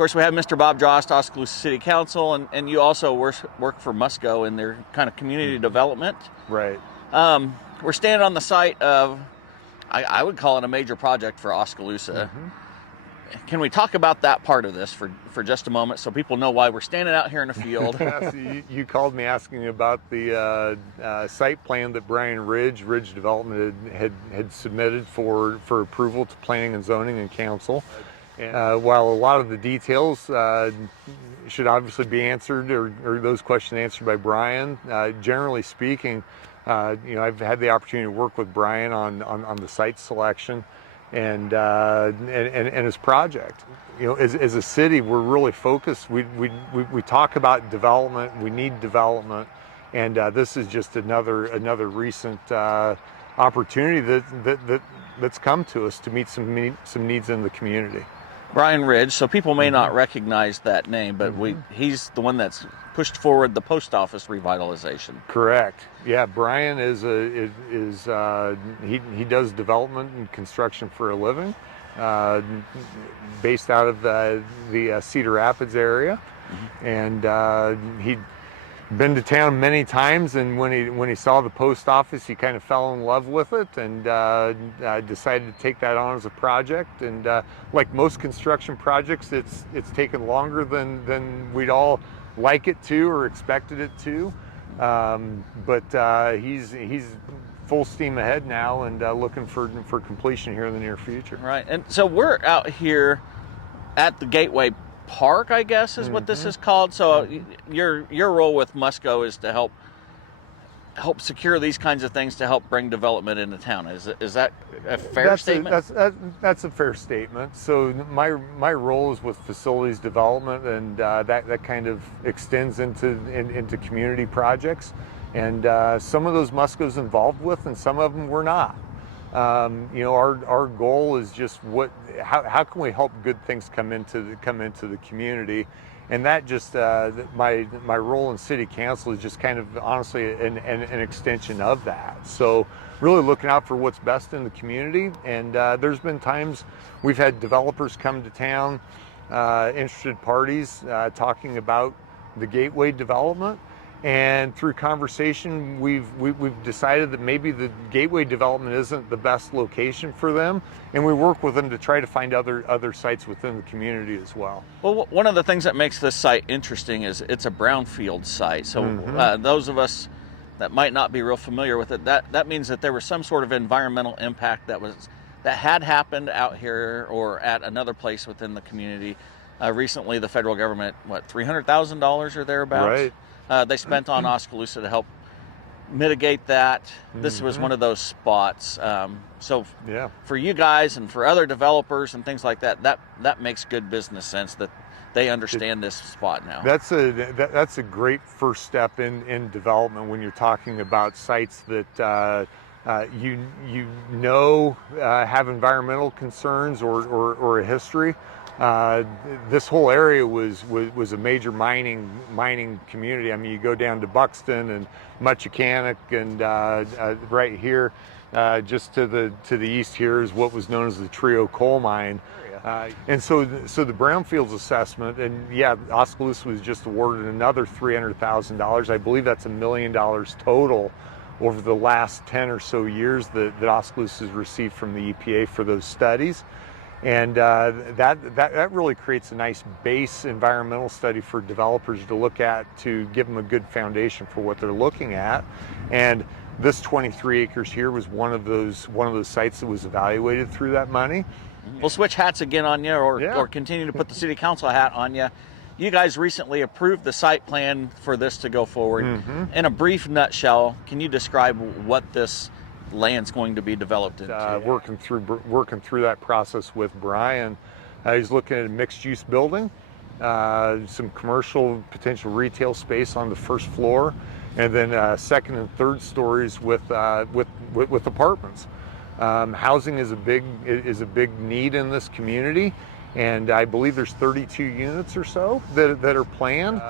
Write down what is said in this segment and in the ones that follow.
course, we have Mr. Bob Jost, Oskaloosa City Council, and you also work for Musco in their kind of community development. Right. We're standing on the site of, I would call it a major project for Oskaloosa. Can we talk about that part of this for just a moment so people know why we're standing out here in the field? Yes, you called me asking about the site plan that Brian Ridge Development had submitted for approval to Planning and Zoning and Council. While a lot of the details should obviously be answered, or those questions answered by Brian, generally speaking, I've had the opportunity to work with Brian on the site selection and his project. As a city, we're really focused. We talk about development. We need development, and this is just another recent opportunity that's come to us to meet some needs in the community. Brian Ridge. So people may not recognize that name, but he's the one that's pushed forward the post office revitalization. Correct. Yeah, Brian he does development and construction for a living, based out of the Cedar Rapids area, and he'd been to town many times. And when he saw the post office, he kind of fell in love with it, and decided to take that on as a project. And like most construction projects, it's taken longer than we'd all like it to or expected it to, but he's full steam ahead now, and looking for completion here in the near future. Right. And so we're out here at the Gateway Park, I guess is what this is called. So your role with Musco is to help secure these kinds of things to help bring development into town. Is that a fair statement? That's a fair statement. So my role is with facilities development, and that kind of extends into community projects. And some of those Musco's involved with, and some of them we're not. Our goal is just how can we help good things come into the community. And that just my role in city council is just kind of honestly an extension of that. So really looking out for what's best in the community. And there's been times we've had developers come to town, interested parties talking about the Gateway development. And through conversation, we've decided that maybe the Gateway development isn't the best location for them, and we work with them to try to find other sites within the community as well. Well, one of the things that makes this site interesting is it's a brownfield site. So those of us that might not be real familiar with it, that means that there was some sort of environmental impact that had happened out here or at another place within the community. Recently, the federal government, $300,000 or thereabouts? Right. They spent on Oskaloosa to help mitigate that. This was one of those spots. So for you guys and for other developers and things like that makes good business sense that they understand this spot now. That's a great first step in development when you're talking about sites that have environmental concerns or a history. This whole area was a major mining community. I mean, you go down to Buxton and Mutchacanic, and right here, just to the east here, is what was known as the Trio coal mine. And so the brownfields assessment, and Oskaloosa was just awarded another $300,000. I believe that's $1 million total over the last 10 or so years that Oskaloosa has received from the EPA for those studies. And that really creates a nice base environmental study for developers to look at, to give them a good foundation for what they're looking at. And this 23 acres here was one of those sites that was evaluated through that money. We'll switch hats again on you, or continue to put the city council hat on you. You guys recently approved the site plan for this to go forward. In a brief nutshell, can you describe what this land's going to be developed into? Working through that process with Brian. He's looking at a mixed-use building, some commercial, potential retail space on the first floor, and then second and third stories with apartments. Housing is a big need in this community, and I believe there's 32 units or so that are planned.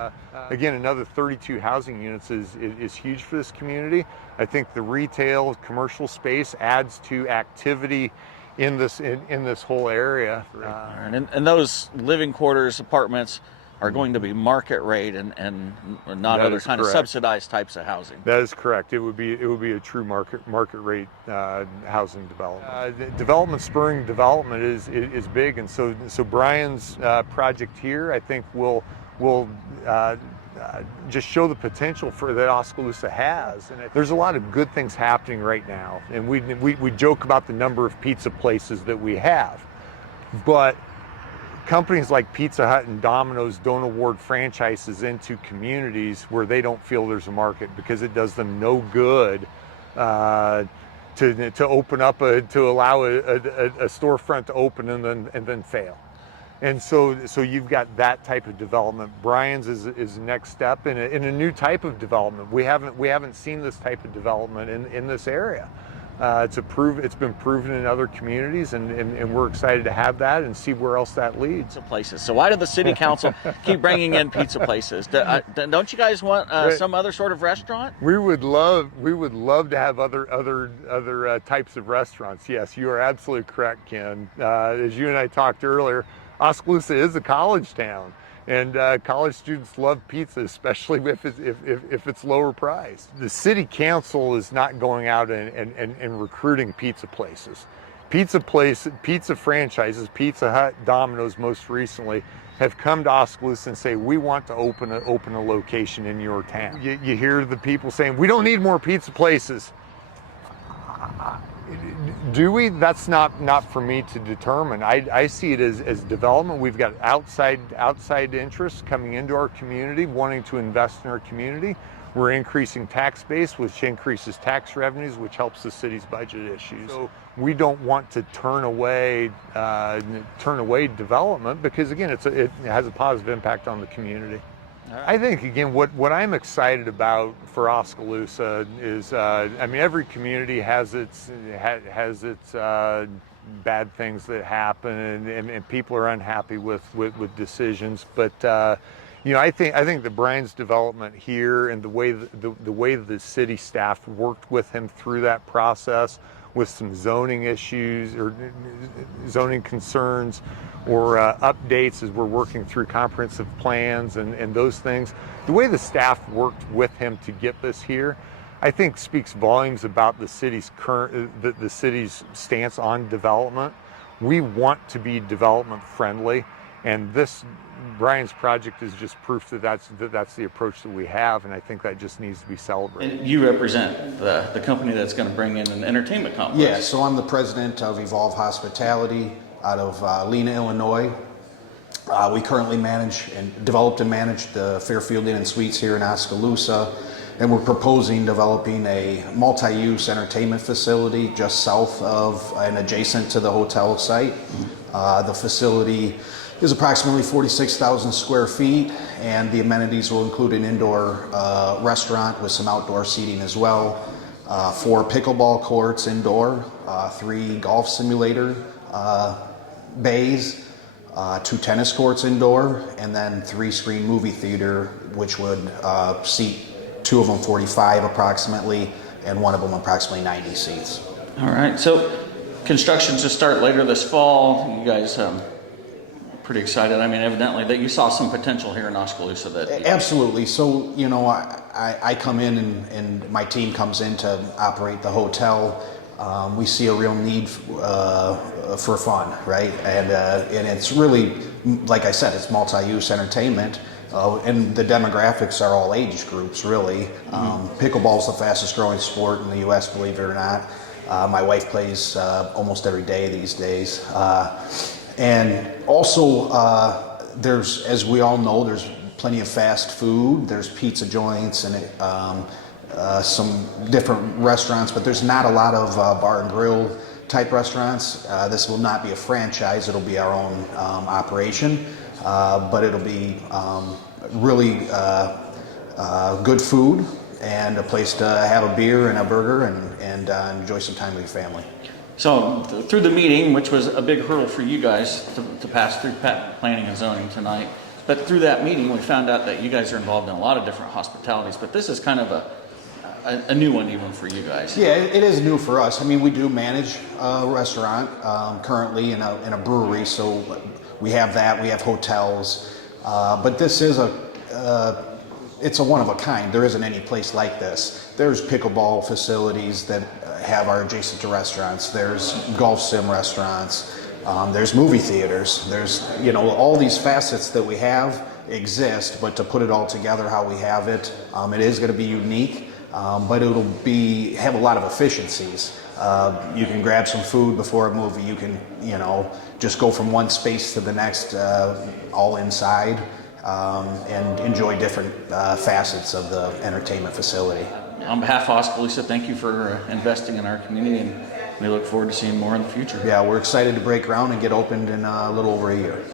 Again, another 32 housing units is huge for this community. I think the retail commercial space adds to activity in this whole area. And those living quarters apartments are going to be market rate and not That other is kind of correct. subsidized types of housing. That is correct. It would be a true market rate housing development. Development spurring development is big, and so Brian's project here, I think, will just show the potential that Oskaloosa has. And there's a lot of good things happening right now, and we joke about the number of pizza places that we have, but companies like Pizza Hut and Domino's don't award franchises into communities where they don't feel there's a market, because it does them no good to open up to allow a storefront to open and then fail. And so you've got that type of development. Brian's is the next step in a new type of development. We haven't seen this type of development in this area. It's been proven in other communities, and we're excited to have that and see where else that leads. Pizza places. So why did the city council keep bringing in pizza places? Don't you guys want some other sort of restaurant? We would love to have other types of restaurants. Yes, you are absolutely correct, Ken. As you and I talked earlier, Oskaloosa is a college town, and college students love pizza, especially if it's lower priced. The city council is not going out and recruiting pizza places. Pizza franchises, Pizza Hut, Domino's most recently, have come to Oskaloosa and say, we want to open a location in your town. You hear the people saying, we don't need more pizza places. Do we? That's not for me to determine. I see it as development. We've got outside interests coming into our community, wanting to invest in our community. We're increasing tax base, which increases tax revenues, which helps the city's budget issues. So we don't want to turn away development, because again, it has a positive impact on the community. Right. I think, again, what I'm excited about for Oskaloosa is, every community has its bad things that happen, and people are unhappy with decisions. But I think the Brian's development here, and the way the city staff worked with him through that process, with some zoning issues or zoning concerns or updates as we're working through comprehensive plans and those things. The way the staff worked with him to get this here, I think speaks volumes about the city's the city's stance on development. We want to be development friendly, and Brian's project is just proof that that's the approach that we have, and I think that just needs to be celebrated. And you represent the company that's going to bring in an entertainment complex. Yeah, so I'm the president of Evolve Hospitality out of Lena, Illinois. We currently developed and manage the Fairfield Inn and Suites here in Oskaloosa, and we're proposing developing a multi-use entertainment facility just south of and adjacent to the hotel site. The facility is approximately 46,000 square feet, and the amenities will include an indoor restaurant with some outdoor seating as well, 4 pickleball courts indoor, 3 golf simulator bays, 2 tennis courts indoor, and then 3-screen movie theater, which would seat 2 of them 45 approximately, and 1 of them approximately 90 seats. All right, so construction's to start later this fall. You guys pretty excited. Evidently that you saw some potential here in Oskaloosa. Absolutely. So, I come in and my team comes in to operate the hotel. We see a real need for fun, right? And it's really, like I said, it's multi-use entertainment. And the demographics are all age groups, really. Pickleball is the fastest growing sport in the U.S., believe it or not. My wife plays almost every day these days. And also, there's, as we all know, there's plenty of fast food. There's pizza joints and some different restaurants, but there's not a lot of bar and grill type restaurants. This will not be a franchise. It'll be our own operation, but it'll be really good food and a place to have a beer and a burger and enjoy some time with your family. So through the meeting, which was a big hurdle for you guys to pass through planning and zoning tonight, but through that meeting we found out that you guys are involved in a lot of different hospitalities, but this is kind of a new one even for you guys. Yeah, it is new for us. I mean, we do manage a restaurant currently in a brewery, so we have that. We have hotels, but this is it's a one of a kind. There isn't any place like this. There's pickleball facilities that have our adjacent to restaurants. There's golf sim restaurants. There's movie theaters. There's, you know, all these facets that we have exist, but to put it all together how we have it, it is going to be unique, but it'll have a lot of efficiencies. You can grab some food before a movie. You can, you know, just go from one space to the next, all inside, and enjoy different facets of the entertainment facility. On behalf of Oskaloosa, thank you for investing in our community, and we look forward to seeing more in the future. Yeah, we're excited to break ground and get opened in a little over a year.